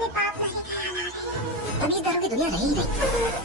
में पाप का ही ख्याल आ रहा है। अभी धर्म की दुनिया रही नहीं,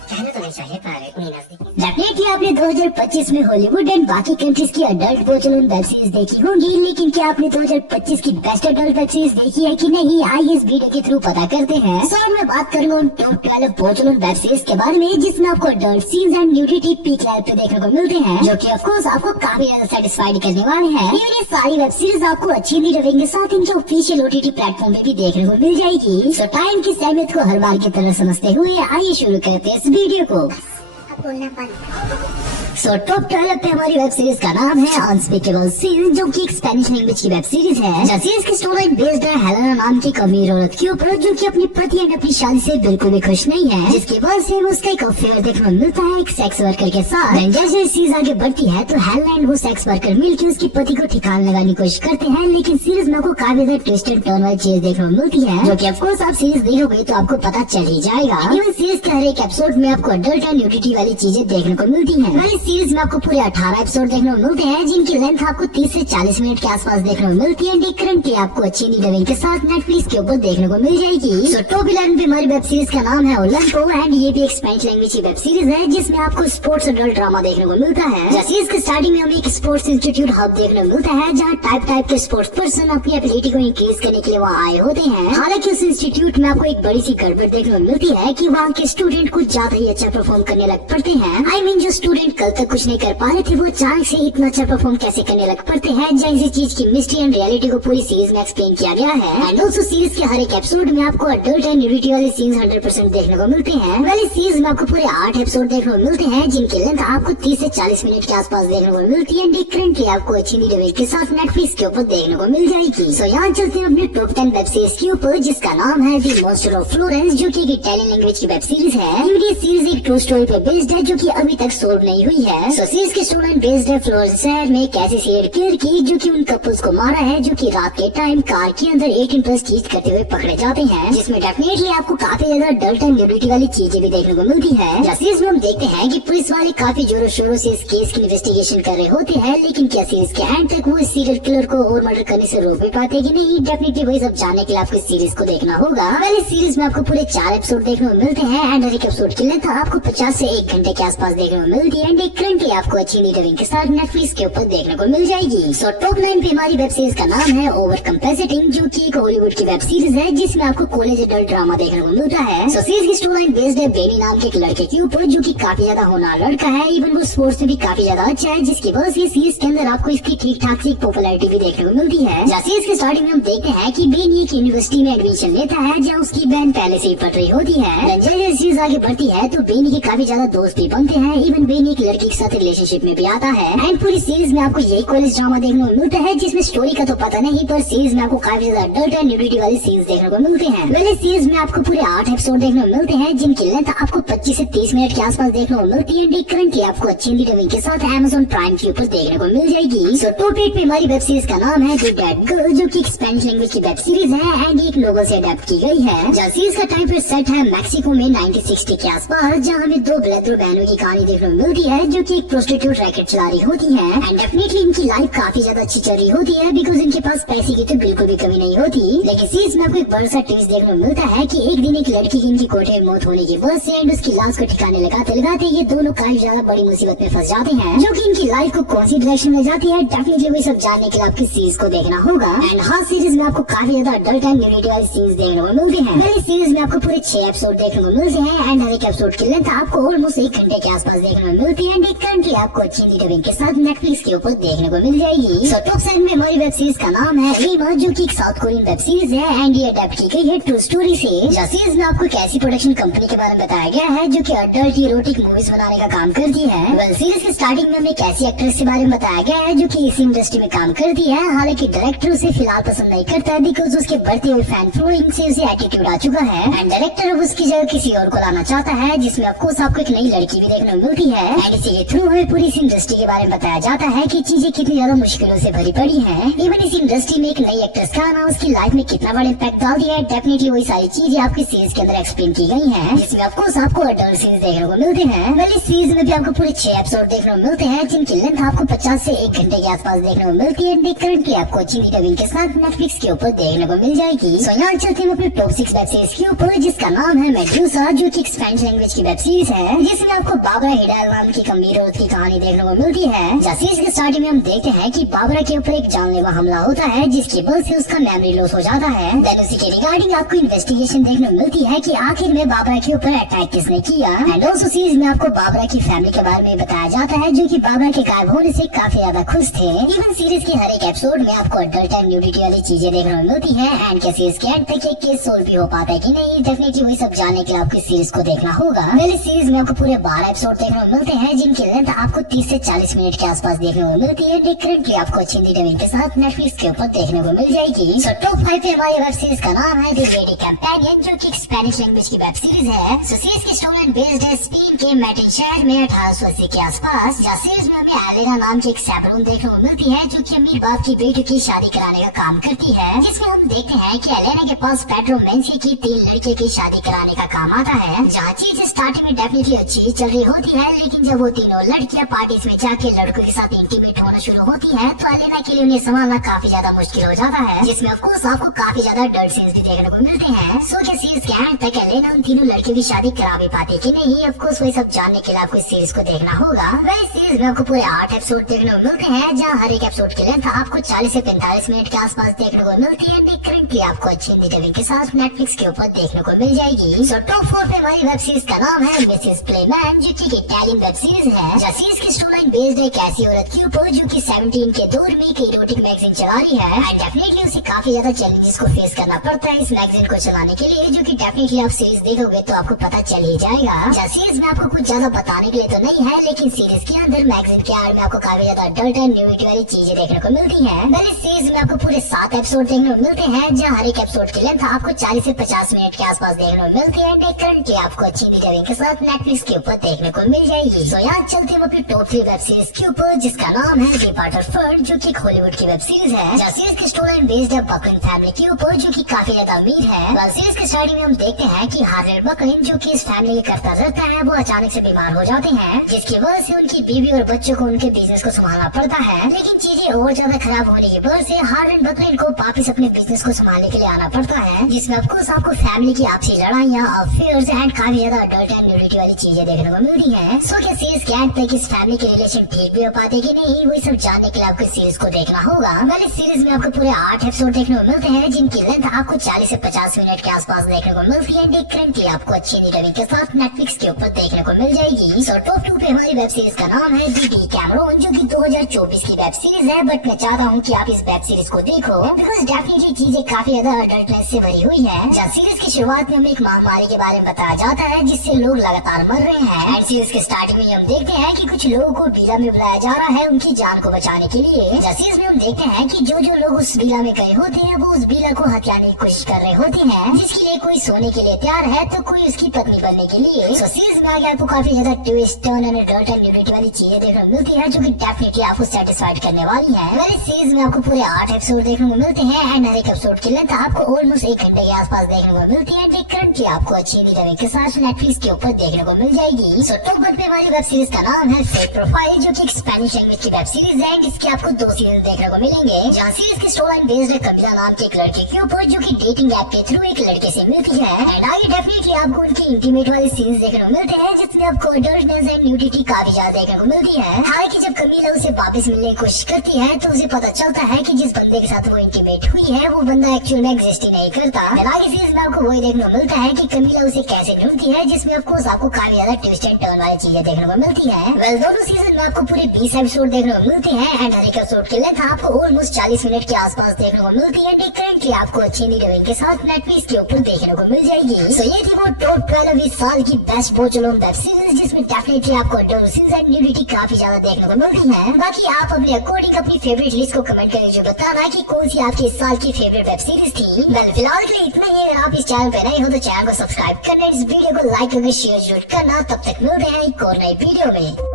कहना तो नहीं चाहिए पर इतनी नजदीक। डेफिनेटली आपने 2025 में हॉलीवुड एंड बाकी कंट्रीज की अडल्ट बोचलन वेब सीरीज देखी होंगी, लेकिन क्या आपने 2025 की बेस्ट अडल्ट वेब सीरीज देखी है कि नहीं, आइए इस वीडियो के थ्रू पता करते हैं। सर मैं बात करूंगा उन टॉप 12 बोचलन वेब सीरीज के बारे में जिसमें आपको adult scenes and nudity peak level पे देखने को मिलते हैं, जो कि ऑफ कोर्स आपको काफी ज्यादा सेटिस्फाइड करने वाले हैं। ये सारी वेब सीरीज आपको अच्छी हिंदी डबिंग के साथ इनके ऑफिशियल ओटीटी प्लेटफॉर्म पे भी देखने को मिल जाएगी। सो टाइम की अहमियत को हर बार की तरह समझते हुए आइए शुरू करते हैं इस वीडियो को। अब बोलना बंद। सो टॉप 12 पे हमारी वेब सीरीज का नाम है अनस्पीकेबल सीन्स, जो कि एक स्पेनिश लैंग्वेज की वेब सीरीज है। सीरीज की स्टोरी बेस्ड है हेलेना नाम की एक अमीर औरत के ऊपर, जो कि अपनी पति एंड अपनी शादी से बिल्कुल भी खुश नहीं है, जिसकी वजह से उसका एक अफेयर देखने को मिलता है एक सेक्स वर्कर के साथ। जैसे सीरीज आगे बढ़ती है तो हेलेना एंड वो सेक्स वर्कर मिलकर उसके पति को ठिकाना लगाने की कोशिश करते हैं, लेकिन सीरीज में आपको काफी ज्यादा ट्विस्ट एंड टर्न वाली चीज देखने को मिलती है, जो कि ऑफकोर्स आप सीरीज देखोगे तो आपको पता चल ही जाएगा। इवन सीरीज के हर एक एपिसोड में आपको अडल्ट एंड न्यूडिटी वाली चीजें देखने को मिलती है। सीरीज में आपको पूरे 18 एपिसोड देखने को मिलते हैं, जिनकी लेंथ आपको 30 से 40 मिनट के आसपास देखने को मिलती है। करंटली आपको अच्छी हिंदी डबिंग के साथ नेटफ्लिक्स के ऊपर देखने को मिल जाएगी। सो टॉप 11 पे हमारी वेब सीरीज का नाम है ओलंपो एंड ये भी एक स्पेनिश लैंग्वेज की वेब सीरीज है, जिसमें आपको स्पोर्ट्स अडल्ट ड्रामा देखने को मिलता है। सीरीज के स्टार्टिंग में हमें एक स्पोर्ट्स इंस्टीट्यूट हब देखने को मिलता है, जहाँ टाइप के स्पोर्ट्स पर्सन अपनी एबिलिटी को इंक्रीज करने के लिए वहाँ आए होते हैं। हालांकि उस इंस्टीट्यूट में आपको एक बड़ी सी गड़बड़ देखने को मिलती है कि वहाँ के स्टूडेंट कुछ ज्यादा ही अच्छा परफॉर्म करने लग पड़ते हैं। आई मीन जो स्टूडेंट कल तक कुछ नहीं कर पा रहे थे वो अचानक से इतना अच्छा परफॉर्म कैसे करने लग पड़ते हैं। जैसी चीज की मिस्ट्री एंड रियलिटी को पूरी सीरीज में एक्सप्लेन किया गया है। एंड ऑल्सो सीरीज के हर एक एपिसोड में आपको अडल्ट एंड न्यूडिटी वाले सीन्स 100% देखने को मिलते हैं। वाली सीरीज में आपको पूरे 8 एपिसोड देखने को मिलते हैं, जिनकी लेंथ आपको 30 से 40 मिनट के आसपास देखने को मिलती है। करंटली आपको अच्छी हिंदी डबिंग के साथ नेटफ्लिक्स के ऊपर देखने को मिल जाएगी। सो यहाँ चलते हैं अपने टॉप 10 वेब सीरीज के ऊपर, जिसका नाम है द मॉन्स्टर ऑफ फ्लोरेंस, जो की इटालियन लैंग्वेज की वेब सीरीज है। ये सीरीज एक ट्रू स्टोरी पे बेस्ड है, जो की अभी तक सोल्व नहीं हुई है। सो सीरीज की स्टोरी बेस्ड है फ्लोरेंस शहर में एक ऐसी सीरियल किलर की, जो कि उन कपल्स को मारा है, जो कि रात के टाइम कार के अंदर 18+ चीज करते हुए पकड़े जाते हैं, जिसमें डेफिनेटली आपको काफी ज्यादा अडल्ट एंड न्यूडिटी वाली चीजें भी देखने को मिलती है। सीरीज में हम देखते हैं कि पुलिस वाले काफी जोरों शोरों से इस केस की इन्वेस्टिगेशन कर रहे होते हैं, लेकिन क्या सीरीज के एंड तक वो इस सीरियल किलर को और मर्डर करने से रोक भी पाते कि नहीं, डेफिनेटली वही सब जानने के लिए आपको इस सीरीज को देखना होगा। पहले सीरीज में आपको पूरे 4 एपिसोड देखने को मिलते हैं एंड हर एक एपिसोड की लेंथ आपको 50 से 1 घंटे के आसपास देखने को मिलती है। एंड करंटली आपको अच्छी हिंदी डबिंग के साथ नेटफ्लिक्स के ऊपर देखने को मिल जाएगी। सो टॉप 9 पे हमारी वेब सीरीज का नाम है ओवर कंपेंसेटिंग, जो कि एक हॉलीवुड की वेब सीरीज है, जिसमें आपको कॉलेज अडल्ट ड्रामा देखने को मिलता है। सो सीरीज की स्टोरी बेस्ड है बेनी नाम के एक लड़के के ऊपर, जो कि काफी ज्यादा होनहार लड़का है। इवन वो स्पोर्ट्स में भी काफी ज्यादा अच्छा है, जिसकी वजह से सीरीज के अंदर आपको इसकी ठीक ठाक सी पॉपुलैरिटी भी देखने को मिलती है। सीरीज के स्टार्टिंग में हम देखते हैं कि बेनी एक यूनिवर्सिटी में एडमिशन लेता है, जहाँ उसकी बहन पहले से ही पढ़ रही होती है। जैसे सीरीज आगे बढ़ती है तो बेनी के काफी ज्यादा दोस्त भी बनते हैं। इवन बेनी एक लड़की के साथ रिलेशनशिप में भी आता है। एंड पूरी सीरीज में आपको यही कॉलेज ड्रामा देखने को मिलता है, जिसमें स्टोरी का तो पता नहीं, पर सीरीज में आपको काफी ज्यादा अडल्ट एंड न्यूडिटी वाली सीन्स देखने को मिलते हैं। पहले सीरीज में आपको पूरे 8 एपिसोड देखने को मिलते हैं, जिनकी लेंथ आपको 25 से 30 मिनट के आसपास देखने को मिलती है। करंटली आपको अच्छी हिंदी डबिंग के साथ Amazon प्राइम के ऊपर देखने को मिल जाएगी। सो टॉप 8 पे हमारी वेब सीरीज का नाम है द डेड गर्ल, जो कि एक स्पेनिश लैंग्वेज की वेब सीरीज है एंड एक नोवेल से अडेप्ट की गई है। जहाँ सीरीज का टाइम पर सेट है मैक्सिको में 1960 के आसपास, जहाँ हमें 2 ब्रदर बहनों की कहानी देखने को मिलती है, जो कि एक प्रोस्टिट्यूट रैकेट चला रही होती है। एंड डेफिनेटली इनकी लाइफ काफी ज्यादा अच्छी चल रही होती है, बिकॉज इनके पास पैसे की तो बिल्कुल भी कमी नहीं होती। लेकिन सीरीज में आपको एक बड़ा सा ट्विस्ट देखने को मिलता है कि एक दिन एक लड़की की इनकी कोठे में मौत होने की वजह से एंड उसकी लाश को ठिकाने लगाते लगाते ये दोनों काफी ज्यादा बड़ी मुसीबत में फंस जाते हैं, जो कि इनकी लाइफ को कौन सी डायरेक्शन में जाती है, डेफिनेटली वही सब जानने के लिए आपकी सीरीज को देखना होगा। एंड हाँ, सीरीज में आपको काफी ज्यादा अडल्ट एंड न्यूडिटी वाली सीन्स देखने को मिलते हैं। पहले सीरीज में आपको पूरे 6 एपिसोड देखने को मिलते हैं एंड हर एक एपिसोड की लेंथ आपको ऑलमोस्ट 1 घंटे के आसपास देखने को मिलती है। एंड करंटली आपको अच्छी हिंदी डबिंग के साथ नेटफ्लिक्स के ऊपर देखने को मिल जाएगी। सो टॉप 7 में हमारी वेब सीरीज का नाम है रीमा, जो कि एक साउथ कोरियन वेब सीरीज है एंड ये अडेप्ट की गई है ट्रू स्टोरी से। सीरीज में आपको एक ऐसी प्रोडक्शन कंपनी के बारे में बताया गया है, जो कि अडल्ट इरोटिक मूवीज बनाने का काम करती है। सीरीज के स्टार्टिंग में हमें एक ऐसी एक्ट्रेस के बारे में बताया गया है, जो कि इसी इंडस्ट्री में काम करती है। हालांकि डायरेक्टर उसे फिलहाल पसंद नहीं करता है, बिकॉज उसके बढ़ते हुए फैन फॉलोइंग से उसे एटीट्यूड आ चुका है। एंड डायरेक्टर अब उसकी जगह किसी और को लाना चाहता है, जिसमें ऑफकोर्स आपको एक नई लड़की भी देखने को मिलती है। एंड इसी के थ्रू हमें पूरी इस इंडस्ट्री के बारे में बताया जाता है कि चीजें कितनी ज्यादा मुश्किलों से भरी पड़ी हैं। इवन इस इंडस्ट्री में एक नई एक्ट्रेस का आना उसकी लाइफ में कितना बड़ा इम्पैक्ट डाल दिया है। डेफिनेटली वही सारी चीजें आपकी सीरीज के अंदर एक्सप्लेन की गई हैं, जिसमें ऑफकोर्स आपको अडल्ट सीन्स देखने को मिलते हैं। वेल इस सीरीज में भी आपको पूरे 6 एपिसोड देखने को मिलते हैं, जिनकी लेंथ आपको 50 से 1 घंटे के आसपास देखने को मिलती है। करंटली आपको हिंदी डबिंग के साथ नेटफ्लिक्स के ऊपर देखने को मिल जाएगी। सो यहाँ चलते हैं अपने टॉप 6 वेब सीरीज के ऊपर, जिसका नाम है मेडूसा, जो की स्पेनिश लैंग्वेज की वेब सीरीज है, जिसमें आपको बाबरा हिडाल नाम की गंभीर औरत की कहानी देखने को मिलती है। सीरीज के स्टार्टिंग में हम देखते हैं कि बाबरा के ऊपर एक जानलेवा हमला होता है, जिसकी वजह से उसका मेमोरी लॉस हो जाता है। देन उसी के रिगार्डिंग आपको इन्वेस्टिगेशन देखने को मिलती है कि आखिर में बाबरा के ऊपर अटैक किसने किया। एंड ऑल्सो सीरीज में आपको बाबरा की फैमिली के बारे में बताया जाता है, जो कि बाबरा के गायब होने से काफी ज्यादा खुश थे। इवन सीरीज के हर एक एपिसोड में आपको अडल्ट एंड न्यूडिटी वाली चीजें देखने को मिलती है। एंड क्या सीरीज के एंड तक एक केस सोल्व भी हो पाता है कि नहीं, डेफिनेटली वही सब जानने के लिए आपको सीरीज को देखना होगा। पहले सीरीज में आपको पूरे 12 एपिसोड देखने को मिलते हैं, जिनकी लेंथ आपको 30 से 40 मिनट के आसपास देखने को मिलती है। करंटली आपको हिंदी डबिंग के साथ नेटफ्लिक्स के ऊपर देखने को मिल जाएगी। सो टॉप 5 पे हमारी वेब सीरीज का नाम है द लेडी कंपेनियन, जो कि स्पेनिश लैंग्वेज की वेब सीरीज है। सो सीरीज की स्टोरी बेस्ड है स्पेन के मैड्रिड शहर में 1880 के आसपास। जहाँ सीरीज में हमें एलेना नाम की एक सैलून देखने को मिलती है, जो कि अमीर बाप की बेटी की शादी कराने का काम करती है। जिसमें हम देखते हैं कि एलेना के पास पेड्रो मेंसी की 3 लड़के की शादी कराने का काम आता है। जहाँ चीजें स्टार्टिंग में डेफिनेटली अच्छी चल रही होती है, लेकिन जब वो तीनों लड़कियां पार्टीज में जाके लड़कों के साथ इंटीमेट होना शुरू होती है, तो एलेना के लिए उन्हें संभालना काफी ज्यादा मुश्किल हो जाता है। जिसमें ऑफकोर्स आपको काफी ज्यादा डर्ट सीन्स भी देखने को मिलते हैं। सो क्या सीरीज के एंड तक एलेना उन तीनों लड़के की शादी करा भी पाती कि नहीं, ऑफकोर्स वही सब जानने के लिए आपको इस सीरीज को देखना होगा। वही सीरीज में आपको पूरे 8 एपिसोड देखने को मिलते हैं, जहाँ हर एक एपिसोड की लेंथ आपको 40 से 45 मिनट के आसपास देखने को मिलती है। करंटली आपको अच्छी हिंदी डबिंग के साथ नेटफ्लिक्स के ऊपर देखने को मिल जाएगी। सो टॉप 4 पे हमारी वेब सीरीज का नाम है मिसेस प्लेमैन, जो की इटालियन वेब सीरीज है। जहाँ सीरीज की स्टोरी लाइन बेस्ड है एक ऐसी औरत के ऊपर जो की 17 के दौर में एक इरोटिक मैगजीन चला रही है। एंड डेफिनेटली उसे काफी ज्यादा चैलेंजेस को फेस करना पड़ता है इस मैगजीन को चलाने के लिए, जो कि डेफिनेटली आप सीरीज देखोगे तो आपको पता चल ही जाएगा। जहाँ सीरीज में आपको कुछ ज्यादा बताने के लिए तो नहीं है, लेकिन सीरीज के अंदर मैगजीन के आड़ में आपको काफी ज्यादा अडल्ट एंड न्यूडिटी वाली चीजें देखने को मिलती है। पहले सीरीज में आपको पूरे 7 एपिसोड देखने को मिलते हैं, जहाँ हर एक एपिसोड की लेंथ आपको 40 से 50 मिनट के आसपास देखने को मिलती है। करंटली आपको अच्छी हिंदी डबिंग के साथ नेटफ्लिक्स के ऊपर देखने को मिल जाएगी। सो यहाँ चलते हैं अपनी टॉप 3 वेब सीरीज के ऊपर, जिसका नाम है डिपार्टरफर्ड, जो की हॉलीवुड की वेब सीरीज है। जहाँ सीरीज की स्टोरी लाइन बेस्ड है बकलिन फैमिली के ऊपर, जो की काफी ज्यादा अमीर है। सीरीज के स्टार्टिंग में हम देखते हैं कि हार्लेट बकलिन, जो की इस फैमिली का करता रहता है, वो अचानक से बीमार हो जाते हैं, जिसकी वजह से उनकी बीवी और बच्चों को उनके बिजनेस को संभालना पड़ता है। लेकिन चीजें और ज्यादा खराब होने की वजह से हार्लेट बकलिन को वापस अपने बिजनेस को संभालने के लिए आना पड़ता है, जिसमें आपको फैमिली की आपसी लड़ाइयाँ, अफेयर्स एंड काफी ज्यादा अडल्ट एंड न्यूडिटी वाली चीजें देखने को मिलती है। सो क्या सीरीज के एंड तक इस फैमिली के रिलेशन ठीक भी हो पाते कि नहीं, वही सब जानने के लिए आपको सीरीज को देखना होगा। पहले सीरीज में आपको पूरे 8 एपिसोड देखने को मिलते हैं, जिनकी लेंथ आपको 40 से 50 मिनट के आसपास देखने को मिलती है। करंटली आपको अच्छी हिंदी डबिंग के साथ नेटफ्लिक्स के ऊपर देखने को मिल जाएगी। सो टॉप 2 पे हमारी वेब सीरीज का नाम है डी कैमरून, जो की 2024 की वेब सीरीज है। बट मैं चाहता हूँ कि आप इस वेब सीरीज को देखो, बिकॉज डेफिनेटली चीजें काफी ज्यादा अडल्टनेस से भरी हुई है। जहाँ सीरीज की शुरुआत में हमें एक महामारी के बारे में बताया जाता है, जिससे लोग लगातार मर रहे हैं। एंड सीरीज के स्टार्टिंग में हम देखते हैं कि कुछ लोगों को बीला में बुलाया जा रहा है उनकी जान को बचाने के लिए। जहाँ सीरीज में हम देखते हैं कि जो लोग उस बीला में गए होते हैं, वो उस बीला को हथियाने की कोशिश कर रहे होते हैं, जिसके लिए कोई सोने के लिए तैयार है तो कोई उसकी पत्नी बनने के लिए। सो सीरीज में आगे आपको काफी ज्यादा twist, turn and adult and nudity वाली चीजें देखने को मिलती है, जो कि डेफिनेटली आपको सेटिस्फाइड करने वाली है। पहले सीरीज में आपको पूरे 8 एपिसोड देखने को मिलते हैं, एंड हर एक एपिसोड के लेंथ आपको ऑलमोस्ट 1 घंटे के आसपास देखने को मिलती है। करंटली आपको अच्छी हिंदी डबिंग के साथ नेटफ्लिक्स के ऊपर देखने को मिल जाएगी। सो टॉप 1 पे हमारी वेब सीरीज का नाम है फेक प्रोफाइल, जो की स्पेनिश लैंग्वेज की वेब सीरीज है, जिसके आपको 2 सीजन देखने को मिलेंगे। जहाँ सीरीज की स्टोरी लाइन बेस्ड है कपिला नाम के एक लड़के के ऊपर, जो की डेटिंग ऐप के थ्रू एक लड़के से मिलती है। एंड आगे डेफिनेटली आपको उनकी इंटीमेट वाली सीन्स देखने को मिलते हैं, जिसमें आपको अडल्टनेस एंड न्यूडिटी काफी ज्यादा देखने को मिलती है। हालांकि जब कमीला उसे वापस मिलने की कोशिश करती है, तो उसे पता चलता है कि जिस बंदे के साथ वो इंटीमेट हुई है, वो बंदा एक्चुअल में एग्जिस्ट ही नहीं करता। आगे सीरीज में आपको वही देखने को मिलता है कि कमीला उसे कैसे ढूंढती है, जिसमें ऑफकोर्स आपको काफी ज्यादा ट्विस्ट एंड टर्न वाली चीजें देखने को मिलती है। वेल दोनों सीजन में आपको पूरे 20 एपिसोड देखने को मिलते हैं, एंड हर एक एपिसोड के लेंथ आपको ऑलमोस्ट 40 मिनट के आसपास देखने को मिलती है। करंटली आपको अच्छी हिंदी डबिंग के साथ नेटफ्लिक्स के ऊपर देखने को मिल जाएगी। सो ये थी वो टॉप 12 इस साल की best watch along web series, जिसमें डेफिनेटली आपको अडल्ट सीन्स एंड न्यूडिटी काफी ज्यादा देखने को मिलती है। बाकी आप अपने अकॉर्डिंग अपनी फेवरेट लिस्ट को कमेंट करके जो बताना कि कौन सी आपकी इस साल की फेवरेट वेब सीरीज थी। वेल फिलहाल के लिए इतना ही। अगर आप इस चैनल पे नए हो तो चैनल को सब्सक्राइब करना, इस वीडियो को लाइक करके शेयर जरूर करना। तब तक मिलते हैं एक और नई वीडियो में।